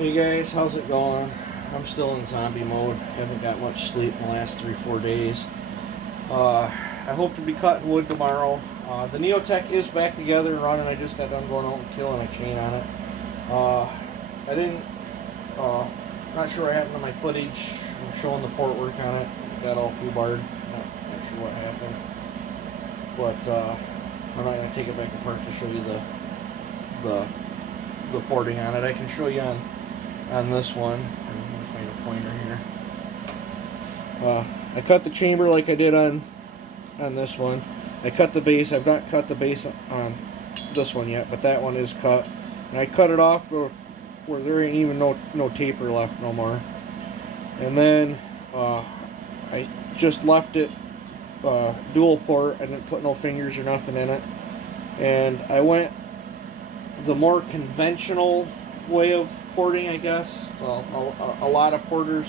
Hey guys, how's it going? I'm still in zombie mode. Haven't got much sleep in the last 3-4 days. I hope to be cutting wood tomorrow. The Neotec is back together and running. I just got done going out and killing a chain on it. I didn't, not sure what happened to my footage. I'm showing the port work on it. Got all foobarred. Not sure what happened. But I'm not going to take it back apart to show you the porting on it. I can show you on this one. I'm going to find a pointer here. I cut the chamber like I did on this one. I cut the base. I've not cut the base on this one yet, but that one is cut. And I cut it off where there ain't even no taper left no more. And then I just left it dual port. I didn't put no fingers or nothing in it. And I went the more conventional way of porting, I guess. Well, a lot of porters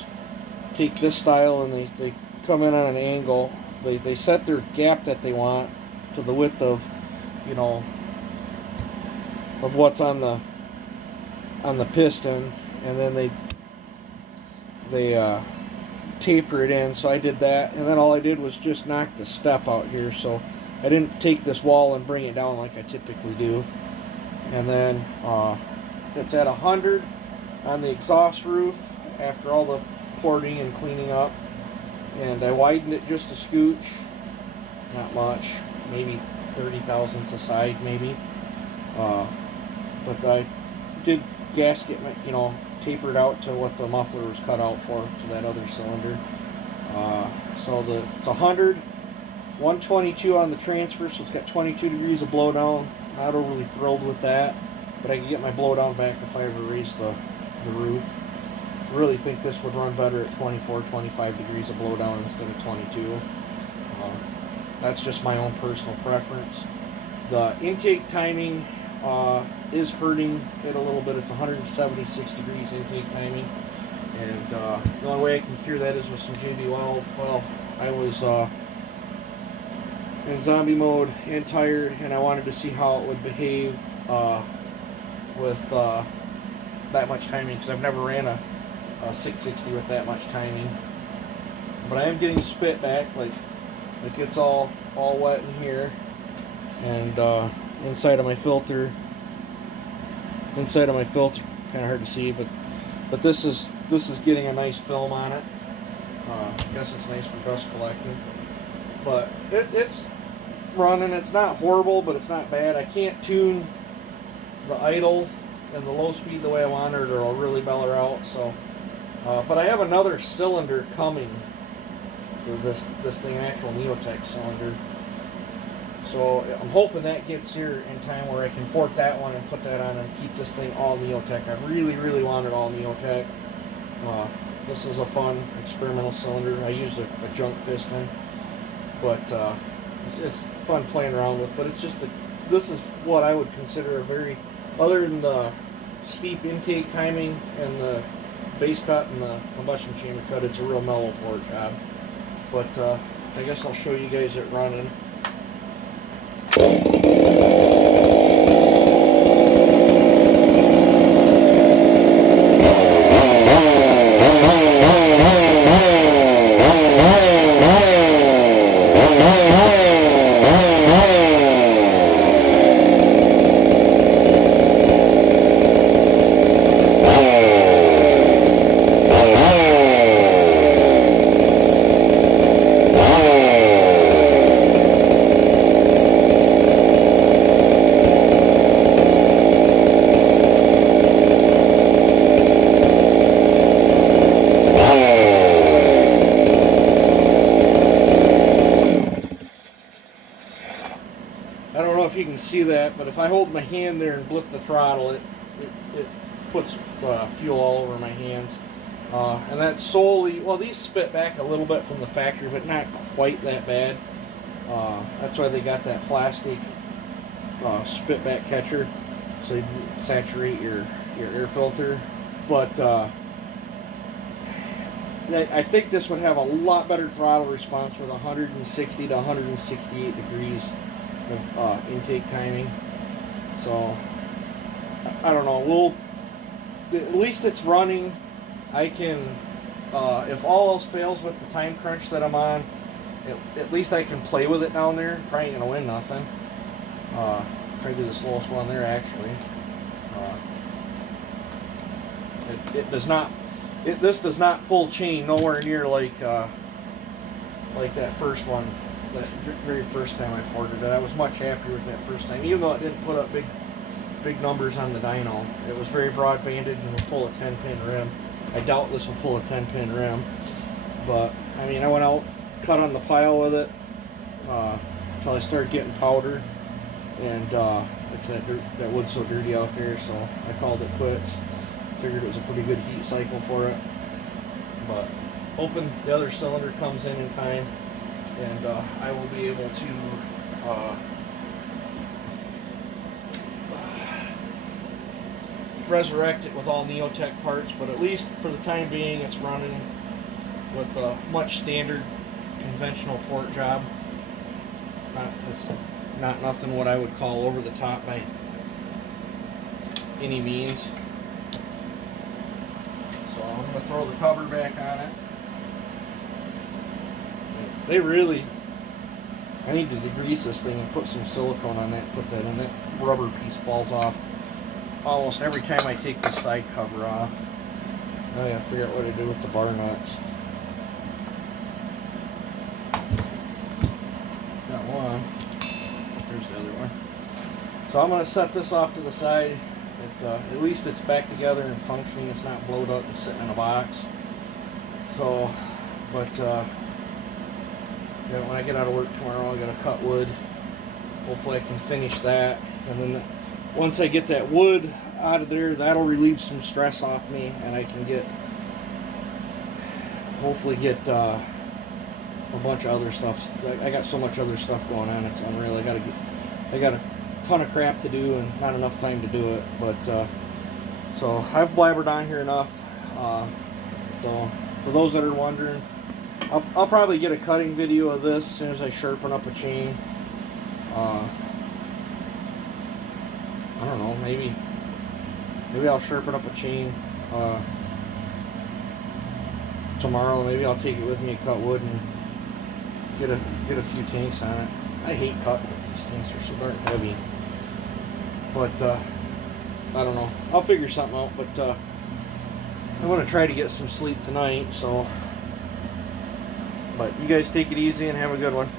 take this style and they come in on an angle. They set their gap that they want to the width of, you know, of what's on the piston, and then they taper it in. So I did that, and then all I did was just knock the step out here. So I didn't take this wall and bring it down like I typically do. And then it's at 100 on the exhaust roof after all the porting and cleaning up. And I widened it just a scooch, not much, maybe 30 thousandths aside, maybe. But I did gasket, you know, tapered out to what the muffler was cut out for, to that other cylinder. So it's 100, 122 on the transfer, so it's got 22 degrees of blowdown. Not overly thrilled with that, but I can get my blowdown back if I ever raise the roof. I really think this would run better at 24, 25 degrees of blowdown instead of 22. That's just my own personal preference. The intake timing is hurting it a little bit. It's 176 degrees intake timing, and the only way I can cure that is with some JB Weld. Well, I was in zombie mode and tired, and I wanted to see how it would behave with that much timing, because I've never ran a 660 with that much timing. But I am getting spit back, like it's all wet in here, and inside of my filter, kind of hard to see, but this is getting a nice film on it. I guess it's nice for dust collecting. But it's running. It's not horrible, but it's not bad. I can't tune the idle and the low speed the way I want it, or it'll really bell her out. So, but I have another cylinder coming for this thing, an actual Neotec cylinder. So I'm hoping that gets here in time where I can port that one and put that on and keep this thing all Neotec. I really want it all Neotec. This is a fun experimental cylinder. I used a junk piston, but it's fun playing around with. But it's just this is what I would consider a very, other than the steep intake timing and the base cut and the combustion chamber cut, it's a real mellow port job. But I guess I'll show you guys it running. I don't know if you can see that, but if I hold my hand there and blip the throttle, it puts fuel all over my hands. And that's solely, well, these spit back a little bit from the factory, but not quite that bad. That's why they got that plastic spit back catcher, so you saturate your air filter. But I think this would have a lot better throttle response with 160 to 168 degrees of intake timing. So I don't know. at least it's running. I can, if all else fails with the time crunch that I'm on, at least I can play with it down there. Probably ain't gonna win nothing. Try to do the slowest one there actually. It does not. This does not pull chain nowhere near like that first one, that very first time I ported it. I was much happier with that first time, even though it didn't put up big numbers on the dyno. It was very broad banded and would pull a 10-pin rim. I doubt this will pull a 10-pin rim, but I mean, I went out, cut on the pile with it until I started getting powder, and it's that wood's so dirty out there, so I called it quits. Figured it was a pretty good heat cycle for it, but hoping the other cylinder comes in time, and I will be able to resurrect it with all Neotec parts. But at least for the time being, it's running with a much standard conventional port job. It's not nothing what I would call over the top by any means. So I'm going to throw the cover back on it. I need to degrease this thing and put some silicone on that, put that in. That rubber piece falls off almost every time I take the side cover off. Now I gotta figure out what to do with the bar nuts. Got one. Here's the other one. So I'm going to set this off to the side. At least it's back together and functioning. It's not blowed up and sitting in a box. So, but yeah, when I get out of work tomorrow, I gotta cut wood. Hopefully I can finish that, and then once I get that wood out of there, that'll relieve some stress off me, and I can hopefully get a bunch of other stuff. I got so much other stuff going on, it's unreal. I got a ton of crap to do and not enough time to do it. But so I've blabbered on here enough. So for those that are wondering, I'll probably get a cutting video of this as soon as I sharpen up a chain. I don't know, maybe I'll sharpen up a chain tomorrow. Maybe I'll take it with me and cut wood and get a few tanks on it. I hate cutting with these things, they're so darn heavy. But I don't know, I'll figure something out. But I'm going to try to get some sleep tonight, so. But you guys take it easy and have a good one.